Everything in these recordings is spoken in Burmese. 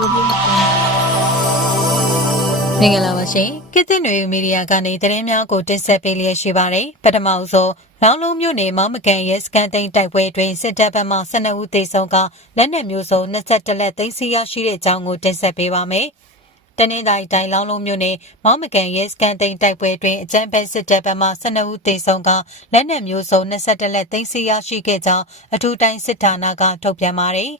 ကိုလေးကိုမင်္ဂလာပါရှင်ကိစ်တင်နွေမီဒီယာကနေသတင်းများကိုတင်ဆက်ပေးလျက်ရှိပါတယ်ပထမအဆုံးလောင်းလုံးမြို့နယ်မောင်မကန်ရဲစကန်သိန်းတိုက်ပွဲတွင်စစ်တပ်ဘက်မှ12ဦးသေဆုံးကလက်နက်မျိုးစုံ22လက်သိမ်းဆည်းရရှိတဲ့အကြောင်းကိုတင်ဆက်ပေးပါမယ်တနင်္သာရီတိုင်းလောင်းလုံးမြို့နယ်မောင်မကန်ရဲစကန်သိန်းတိုက်ပွဲတွင်အကြမ်းဖက်စစ်တပ်ဘက်မှ12ဦးသေဆုံးကလက်နက်မျိုးစုံ22လက်သိမ်းဆည်းရရှိခဲ့ကြောင်းအထူးတိုင်းစစ်ဌာနကထုတ်ပြန်ပါတယ်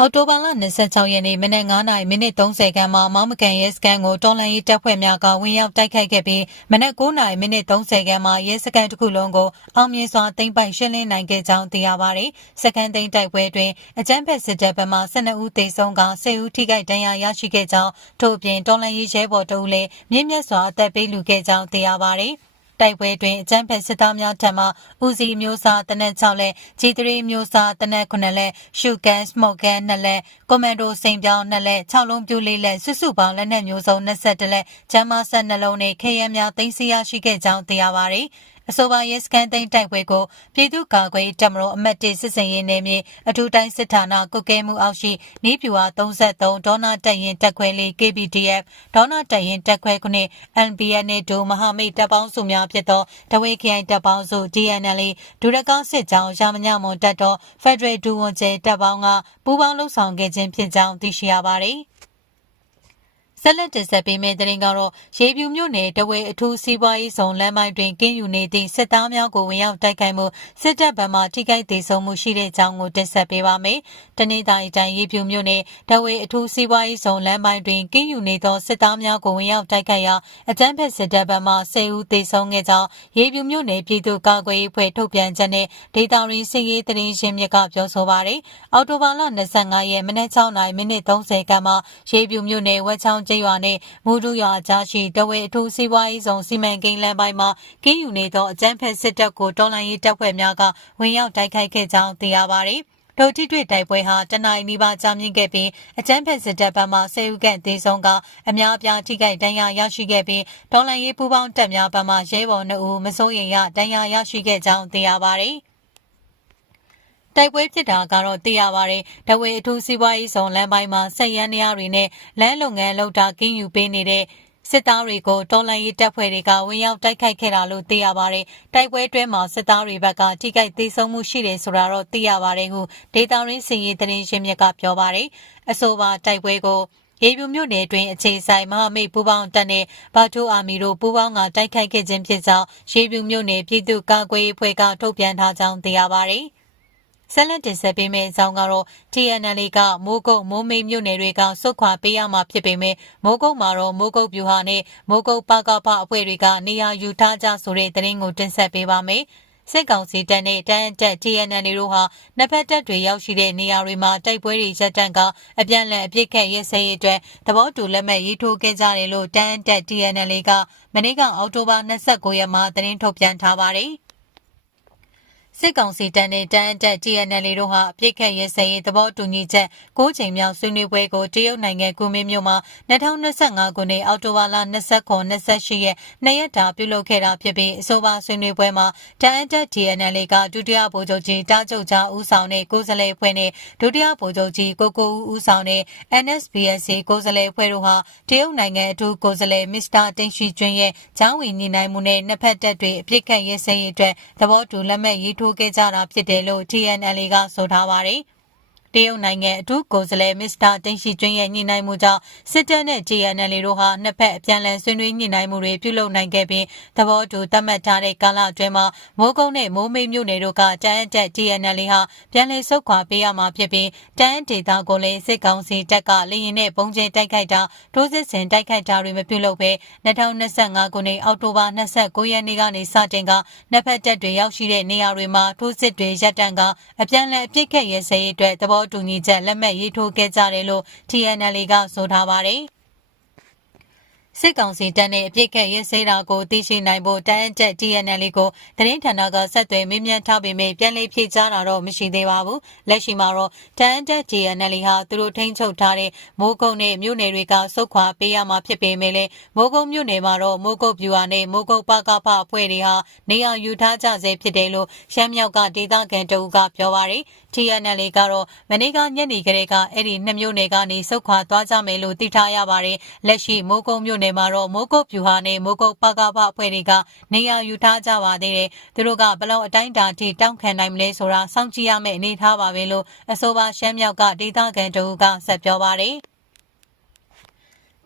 အော်တိုဘာလ26ရက်နေ့မနက်9:30မိနစ်30ခန်းမှာမောင်မကန်ရဲစကန်ကိုတော်လန်ရေးတပ်ဖွဲ့များကဝင်ရောက်တိုက်ခိုက်ခဲ့ပြီးမနက်9:30မိနစ်30ခန်းမှာရဲစကန်တစ်ခုလုံးကိုအောင်မြင်စွာသိမ်းပိုက်ရှင်းလင်းနိုင်ခဲ့ကြောင်းသိရပါတယ်။စကန်သိမ်းတိုက်ပွဲတွင်အကြမ်းဖက်စစ်တပ်ဘက်မှ12ဦးသေဆုံးက10ဦးထိခိုက်ဒဏ်ရာရရှိခဲ့ကြောင်းထို့အပြင်တော်လန်ရေးရဲဘော်တို့လည်းမြင့်မြတ်စွာအသက်ပေးလူခဲ့ကြောင်းသိရပါတယ်။ တိုက်ပွဲတွင်အကြမ်းဖက်စစ်သားများထံမှဦးစီးမျိုးစားတနက်6လက်ဂျီ3မျိုးစားတနက်9လက်ရှုကန်စမော့ကန်2လက်ကွန်မန်ဒိုစိန်ပြောင်း2လက်6လုံးပြူလေးလက်စုစုပေါင်းလက်နက်မျိုးစုံ22လက်ဂျမ်းမဆက်နှလုံးနဲ့ခေရများသိမ်းဆည်းရရှိခဲ့ကြောင်းသိရပါတယ် အဆိုပါရဲစကန်သိန်းတိုက်ပွဲကိုပြည်သူ့ကာကွယ်တပ်မတော်အမတ်1စစ်စင်ရေးနယ်မြေအထူးတိုင်းစစ်ဌာနကုကဲမှုအောက်ရှိနေပြူအား33ဒေါနာတက်ရင်တက်ခွဲလေး KPDF ဒေါနာတက်ရင်တက်ခွဲခုနှစ် NBN နဲ့ဒိုမဟာမိတ်တပ်ပေါင်းစုများဖြစ်သောတဝေခရိုင်တပ်ပေါင်းစု DNL ဒူရကောင်းစစ်ကြောင်းရာမညမွန်တပ်တော် Federal ဒူဝန်ကျဲတပ်ပေါင်းကပူးပေါင်းလှုပ်ဆောင်ခဲ့ခြင်းဖြစ်ကြောင်းသိရှိရပါတယ်။ ဆက်လက်တင်ဆက်ပေးမယ့်သတင်းကတော့ရေပြူမြို့နယ်တဝဲအထူးစီးပွားရေးဆောင်လမ်းမိုင်းတွင်ကင်းယူနေသည့်စစ်သားများကိုဝင်ရောက်တိုက်ခိုက်မှုစစ်တပ်ဗမာထိခိုက်ဒေဆုံးမှုရှိတဲ့အကြောင်းကိုတင်ဆက်ပေးပါမယ်။တနေ့တိုင်းတိုင်းရေပြူမြို့နယ်တဝဲအထူးစီးပွားရေးဆောင်လမ်းမိုင်းတွင်ကင်းယူနေသောစစ်သားများကိုဝင်ရောက်တိုက်ခိုက်ရာအကြမ်းဖက်စစ်တပ်ဗမာ10ဦးသေဆုံးခဲ့ကြောင်းရေပြူမြို့နယ်ပြည်သူ့ကာကွယ်ရေးဖွဲ့ထုတ်ပြန်ချက်နဲ့ဒေတာရင်းစည်ရေးတရင်ရှင်းမြစ်ကပြောဆိုပါရယ်။အော်တိုဘာလ25ရက်မိနစ်6:30မိနစ်30ခန်းမှာရေပြူမြို့နယ်ဝက်ချောင်းကျေးရွာနဲ့မူဒူရွာကြားရှိတဝဲအထူးစီးပွားရေးဆောင်စီမံကိန်းလမ်းပိုင်းမှာကင်းယူနေသောအကြမ်းဖက်စစ်တပ်ကိုတော်လှန်ရေးတပ်ဖွဲ့များကဝင်ရောက်တိုက်ခိုက်ခဲ့ကြောင်းသိရပါသည်။ထိုထိတွေ့တိုက်ပွဲဟာတနင်္လာနေ့ပါကြာမြင့်ခဲ့ပြီးအကြမ်းဖက်စစ်တပ်ဘက်မှဆယ်ဦးခန့်သေဆုံးကအများအပြားထိခိုက်ဒဏ်ရာရရှိခဲ့ပြီးဒေါ်လန်ရေးပူးပေါင်းတပ်များဘက်မှရဲဘော်2ဦးမစိုးရိမ်ရဒဏ်ရာရရှိခဲ့ကြောင်းသိရပါသည်။ တိုက်ပွဲဖြစ်တာကတော့သိရပါတယ်။တဝေအထူးစီးပွားရေးဆောင်လမ်းပိုင်းမှာဆက်ရန်နေရတွေနဲ့လမ်းလုပ်ငန်းလုပ်တာကင်းယူပေးနေတဲ့စစ်သားတွေကိုတော်လှန်ရေးတပ်ဖွဲ့တွေကဝင်ရောက်တိုက်ခိုက်ခဲ့တာလို့သိရပါတယ်။တိုက်ပွဲတွဲမှာစစ်သားတွေဘက်ကထိခိုက်သေးဆုံးမှုရှိတယ်ဆိုတာတော့သိရပါတယ်ဟုဒေတာရင်းစင်ရေးသတင်းရှင်းမြစ်ကပြောပါတယ်။အဆိုပါတိုက်ပွဲကိုရေပြူမြို့နယ်တွင်အခြေဆိုင်မဟာမိတ်ပူးပေါင်းတပ်နဲ့ဘာတိုအာမီတို့ပူးပေါင်းကတိုက်ခိုက်ခဲ့ခြင်းဖြစ်ကြောင်းရေပြူမြို့နယ်ပြည်သူ့ကာကွယ်ရေးဖွဲ့ကထုတ်ပြန်ထားကြောင်းသိရပါတယ်။ ဆက်လက်တင်ဆက်ပေးမယ့်အကြောင်းကတော့ TNL ကမိုးကုတ်မိုးမိတ်မြို့နယ်တွေကစုခွာပေးရမှာဖြစ်ပေမဲ့မိုးကုတ်မှာတော့မိုးကုတ်ပြူဟာနဲ့မိုးကုတ်ပကပအဖွဲ့တွေကနေရာယူထားကြဆိုတဲ့သတင်းကိုတင်ဆက်ပေးပါမယ်။စစ်ကောင်စီတပ်နဲ့တန်းတက် TNL တို့ဟာနှစ်ဖက်တပ်တွေရောက်ရှိတဲ့နေရာတွေမှာတိုက်ပွဲတွေရပ်တန့်ကအပြန်အလှန်အပြစ်ခတ်ရဲစဲရေးအတွက်သဘောတူလက်မှတ်ရေးထိုးခဲ့ကြတယ်လို့တန်းတက် TNL ကမနေ့ကအောက်တိုဘာ29ရက်မှာသတင်းထုတ်ပြန်ထားပါတယ်။ စစ်ကောင်စီတပ်နဲ့တန်းအတက် TNL တို့ဟာအပြစ်ခတ်ရဲစဲရေးသဘောတူညီချက်၉ချိန်မြောက်ဆွေးနွေးပွဲကိုတရုတ်နိုင်ငံကူမင်းမြို့မှာ2025ခုနှစ်အောက်တိုဘာလ29-28ရက်နှစ်ရက်တာပြုလုပ်ခဲ့တာဖြစ်ပြီးအဆိုပါဆွေးနွေးပွဲမှာတန်းအတက် TNL ကဒုတိယဗိုလ်ချုပ်ကြီးတားချုပ်ကြားဦးဆောင်တဲ့ကိုယ်စားလှယ်အဖွဲ့နဲ့ဒုတိယဗိုလ်ချုပ်ကြီးကိုကိုဦးဦးဆောင်တဲ့ NSBSC ကိုယ်စားလှယ်အဖွဲ့တို့ဟာတရုတ်နိုင်ငံအထူးကိုယ်စားလှယ်မစ္စတာတင်ရှိကျွင်းရဲ့ဂျောင်းဝီနေနိုင်မှုနဲ့နှစ်ဖက်တပ်တွေအပြစ်ခတ်ရဲစဲရေးအတွက်သဘောတူလက်မှတ်ရေးထိုးထိုးခဲ့ကြတာဖြစ်တယ်လို့ TNL ကဆိုထားပါတယ်။ တရုတ်နိုင်ငံအထူးကိုယ်စားလှယ်မစ္စတာတင်ရှိကျွင်းရဲ့ညှိနှိုင်းမှုကြောင့်စစ်တပ်နဲ့ TNL တို့ဟာနှစ်ဖက်အပြန်အလှန်ဆွေးနွေးညှိနှိုင်းမှုတွေပြုလုပ်နိုင်ခဲ့ပြီးသဘောတူသတ်မှတ်ထားတဲ့ကာလအတွင်းမှာမိုးကုတ်နဲ့မိုးမိတ်မြို့နယ်တို့ကတန်းအတက် TNL ဟာပြန်လည်ဆုတ်ခွာပေးရမှာဖြစ်ပြီးတန်းဒေသကိုလည်းစစ်ကောင်စီတပ်ကလေရင်နဲ့ပုံကျဲတိုက်ခိုက်တာထိုးစစ်ဆင်တိုက်ခိုက်တာတွေမပြုလုပ်ဘဲ2025ခုနှစ်အောက်တိုဘာ29ရက်နေ့ကနေစတင်ကနှစ်ဖက်တပ်တွေရောက်ရှိတဲ့နေရာတွေမှာထိုးစစ်တွေရပ်တန့်ကအပြန်အလှန်အပြစ်ခတ်ရဲစဲရေးအတွက်သဘောတူညီချက်လက်မှတ်ရေးထိုးခဲ့ကြတယ်လို့ TNL ကဆိုထားပါတယ်။ စစ်ကောင်စီတပ်နဲ့အပြစ်ခတ်ရဲစေးတာကိုသိရှိနိုင်ဖို့တန်းတက် TNL ကိုသတင်းဌာနကဆက်သွယ်မေးမြန်းထားပေမဲ့ပြန်လည်ဖြေကြားတာတော့မရှိသေးပါဘူးလက်ရှိမှာတော့တန်းတက် TNL ဟာသူတို့ထိန်းချုပ်ထားတဲ့မိုးကုတ်နဲ့မြို့နယ်တွေကစုခွာပေးရမှာဖြစ်ပေမဲ့လည်းမိုးကုတ်မြို့နယ်မှာတော့မိုးကုတ်ပြူဟာနဲ့မိုးကုတ်ပကဖအဖွဲ့တွေဟာနေရာယူထားကြဆဲဖြစ်တယ်လို့ရှမ်းမြောက်ကဒေသခံတအူးကပြောပါရယ် TNL ကတော့မနေ့ကညနေကလေးကအဲ့ဒီနှစ်မြို့နယ်ကနေစုခွာသွားကြမယ်လို့သိထားရပါတယ်လက်ရှိမိုးကုတ်မြို့နယ်မှာတော့မိုးကုတ်ပြူဟာနဲ့မိုးကုတ်ပကဖအဖွဲ့တွေကနေရာယူထားကြပါသေးတယ်သူတို့ကဘလောက်အတိုင်းအတာထိတောင်းခံနိုင်မလဲဆိုတာစောင့်ကြည့်ရမယ့်အနေအထားပါပဲလို့အဆိုပါရှမ်းမြောက်ကဒေသခံတအူးကဆက်ပြောပါတယ်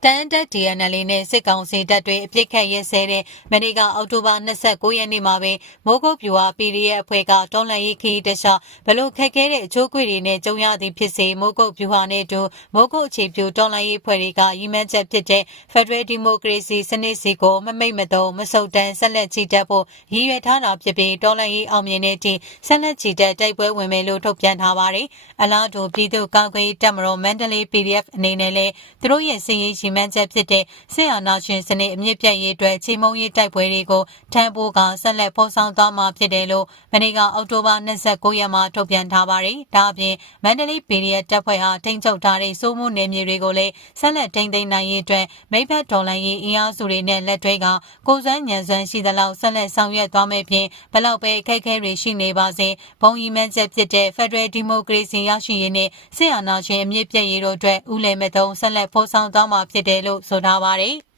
တန်တက် DNL နဲ့စစ်ကောင်စီတပ်တွေအပြစ်ခတ်ရဲစဲတဲ့မနေ့ကအောက်တိုဘာ29ရက်နေ့မှာပဲမိုးကုတ်ပြူဟာ PDF အဖွဲ့ကတော်လှန်ရေးခီးတခြားဘလို့ခက်ခဲတဲ့အချိုးကွေတွေနဲ့ကြုံရသည်ဖြစ်စေမိုးကုတ်ပြူဟာနဲ့တူမိုးကုတ်အခြေပြူတော်လှန်ရေးအဖွဲ့တွေကရည်မှန်းချက်ဖြစ်တဲ့ Federal Democracy စနစ်စီကိုမမိတ်မတုံမဆုတ်တန်းဆက်လက်ချီတက်ဖို့ရည်ရွယ်ထားတာဖြစ်ပြီးတော်လှန်ရေးအောင်မြင်တဲ့အထိဆက်လက်ချီတက်တိုက်ပွဲဝင်မယ်လို့ထုတ်ပြန်ထားပါတယ်အလားတူပြည်သူ့ကာကွယ်တပ်မတော်မန္တလေး PDF အနေနဲ့လည်းသူတို့ရဲ့စီရေးရည်မှန်းချက်ဖြစ်တဲ့ဆေးအာနာရှင်စနစ်အမြင့်ပြတ်ရေးအတွက်ချိန်မုံရေးတိုက်ပွဲတွေကိုထမ်းဖို့ကဆက်လက်ဖော်ဆောင်သွားမှာဖြစ်တယ်လို့မနေ့ကအောက်တိုဘာ29ရက်မှာထုတ်ပြန်ထားပါတယ်။ဒါအပြင်မန္တလေး PDF တပ်ဖွဲ့ဟာထိန်းချုပ်ထားတဲ့စိုးမိုးနယ်မြေတွေကိုလည်းဆက်လက်ထိန်းသိမ်းနိုင်ရေးအတွက်မိဘဒေါ်လာရေးအင်အားစုတွေနဲ့လက်တွဲကကိုစွမ်းညံစွမ်းရှိသလောက်ဆက်လက်ဆောင်ရွက်သွားမယ်ဖြင့်ဘလောက်ပဲအခက်အခဲတွေရှိနေပါစေဘုံကြီးမှန်းချက်ဖြစ်တဲ့ Federal Democracy ရရှိရေးနဲ့ဆေးအာနာရှင်အမြင့်ပြတ်ရေးတို့အတွက်ဥလည်မဲ့သုံးဆက်လက်ဖော်ဆောင်သွားမှာဖြစ်တယ်လို့ဆိုထားပါတယ်။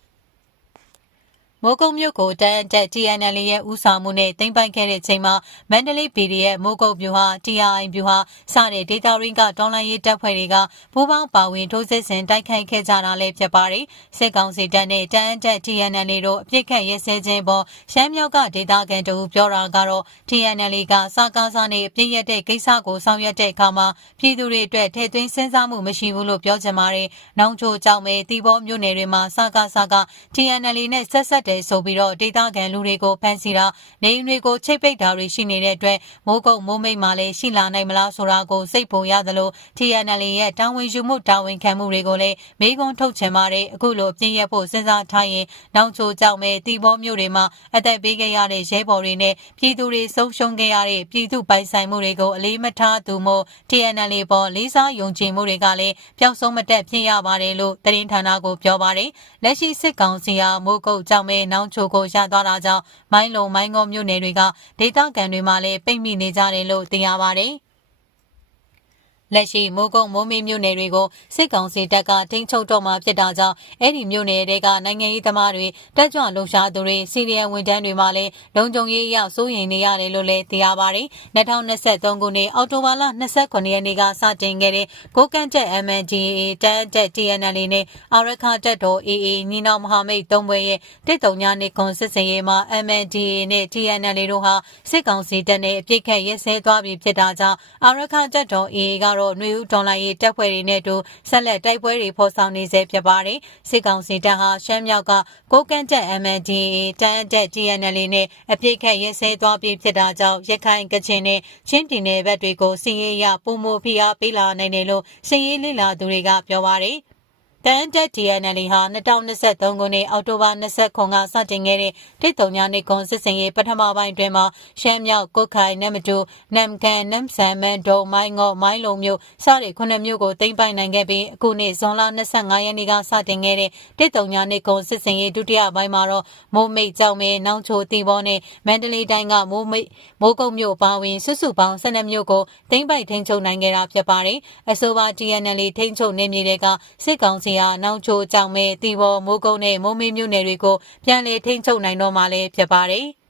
မိုးကုတ်မြို့ကိုတန်တက် TNL ရဲ့ဦးဆောင်မှုနဲ့တင်ပိုင်ခဲ့တဲ့ချိန်မှာမန္တလေး PD ရဲ့မိုးကုတ်ပြူဟာ TRI ပြူဟာစတဲ့ဒေတာရင်းကတော်လိုင်းရေးတပ်ဖွဲ့တွေကပူးပေါင်းပါဝင်ထိုးစစ်ဆင်တိုက်ခိုက်ခဲ့ကြတာလည်းဖြစ်ပါတယ်။စစ်ကောင်စီတပ်နဲ့တန်တက် TNL တို့အပြစ်ခတ်ရဲစဲခြင်းပေါ်ရှမ်းမြောက်ကဒေတာကန်တူပြောတာကတော့ TNL ကစကားစားနဲ့အပြစ်ရတဲ့ကိစ္စကိုဆောင်ရွက်တဲ့အခါမှာပြည်သူတွေအတွက်ထည့်သွင်းစဉ်းစားမှုမရှိဘူးလို့ပြောချင်ပါတယ်။နောင်ချိုကြောင့်ပဲတီဘောမြို့နယ်တွေမှာစကားစားက TNL နဲ့ဆက်ဆက်တယ်ဆိုပြီးတော့ဒေသခံလူတွေကိုဖမ်းဆီးတာနေအိမ်တွေကိုချိတ်ပိတ်တာတွေရှိနေတဲ့အတွက်မိုးကုတ်မိုးမိတ်မှလည်းရှိလာနိုင်မလားဆိုတာကိုစိတ်ပုံရသလို TNL ရဲ့တာဝန်ယူမှုတာဝန်ခံမှုတွေကိုလည်းမေးခွန်းထုတ်ချင်ပါတယ်အခုလိုအပြင်းရဖို့စဉ်းစားထားရင်နောင်ချိုကြောင့်ပဲတီဘောမျိုးတွေမှာအသက်ပေးခဲ့ရတဲ့ရဲဘော်တွေနဲ့ပြည်သူတွေဆုံးရှုံးခဲ့ရတဲ့ပြည်သူပိုင်ဆိုင်မှုတွေကိုအလေးမထားသူမို့ TNL ပေါ်လေးစားယုံကြည်မှုတွေကလည်းပျောက်ဆုံးမတက်ဖြစ်ရပါတယ်လို့သတင်းဌာနကိုပြောပါတယ်လက်ရှိစစ်ကောင်စီဟာမိုးကုတ်ကြောင့်ပဲနောင်ချိုကိုရသွားတာကြောင့်မိုင်းလုံမိုင်းငုံမြို့နယ်တွေကဒေသခံတွေမှလည်းပိတ်မိနေကြတယ်လို့သိရပါတယ်။ လက်ရှိမိုးကုတ်မိုးမေးမြို့နယ်တွေကိုစစ်ကောင်စီတပ်ကတင်းချုပ်တော့မှဖြစ်တာကြောင့်အဲ့ဒီမြို့နယ်တွေကနိုင်ငံရေးသမားတွေတက်ကြွလှုပ်ရှားသူတွေစီရီယံဝန်ထမ်းတွေမှလည်းလုံခြုံရေးအရစိုးရိမ်နေရတယ်လို့လည်းသိရပါတယ်။2023ခုနှစ်အောက်တိုဘာလ29ရက်နေ့ကစတင်ခဲ့တဲ့ကိုကန့်တက် MNDAA တန်းတက် TNL နဲ့အာရခတက်တော် AA ညီနောင်မဟာမိတ်သုံးဘွဲရဲ့တစ်တုံညာနေခွန်စစ်စင်ရေးမှာ MNDAA နဲ့ TNL တို့ဟာစစ်ကောင်စီတပ်နဲ့အပြစ်ခတ်ရဲစဲသွားပြီဖြစ်တာကြောင့်အာရခတက်တော် AA ကတော့ຫນွေဦးဒေါ်လာရေးတပ်ဖွဲ့တွေနဲ့တူဆက်လက်တိုက်ပွဲတွေဖော်ဆောင်နေဆဲဖြစ်ပါတယ်။စစ်ကောင်စီတပ်ဟာရှမ်းမြောက်ကကိုကန့်တက် MNDAA တန်းတက် TNL နဲ့အပြစ်ခတ်ရဲစဲသွားပြီဖြစ်တာကြောင့်ရခိုင်ကချင်နဲ့ချင်းပြည်နယ်ဘက်တွေကိုစီးရေးရပုံမဖိအားပေးလာနိုင်တယ်လို့စီးရေးလိလာသူတွေကပြောပါတယ်။ တန်တက် TNL ဟာ2023ခုနှစ်အောက်တိုဘာ29ကစတင်ခဲ့တဲ့တိတ်တုံညာနေကွန်စစ်စင်ရေးပထမပိုင်းအတွင်းမှာရှမ်းမြောက်ကုတ်ခိုင်နမ်မတူနမ်ကန်နမ်ဆန်မန်ဒုံမိုင်းငေါမိုင်းလုံမျိုးစတဲ့ခုနှစ်မျိုးကိုသိမ်းပိုင်နိုင်ခဲ့ပြီးအခုနှစ်ဇွန်လ25ရက်နေ့ကစတင်ခဲ့တဲ့တိတ်တုံညာနေကွန်စစ်စင်ရေးဒုတိယပိုင်းမှာတော့မိုးမိတ်ကြောင်မဲနောင်ချိုတီဘောနဲ့မန္တလေးတိုင်းကမိုးမိတ်မိုးကုတ်မြို့ပါဝင်စုစုပေါင်း12မျိုးကိုသိမ်းပိုက်ထိန်းချုပ်နိုင်ခဲ့တာဖြစ်ပါတယ်အဆိုပါ TNL ထိန်းချုပ်နေမြေတွေကစစ်ကောင်စီဟာနောက်ချိုအကြောင်းမဲ့တီဘောမိုးကုတ်နဲ့မိုးမေးမြို့နယ်တွေကိုပြန်လည်ထိန်းချုပ်နိုင်တော့မှလည်းဖြစ်ပါတယ်။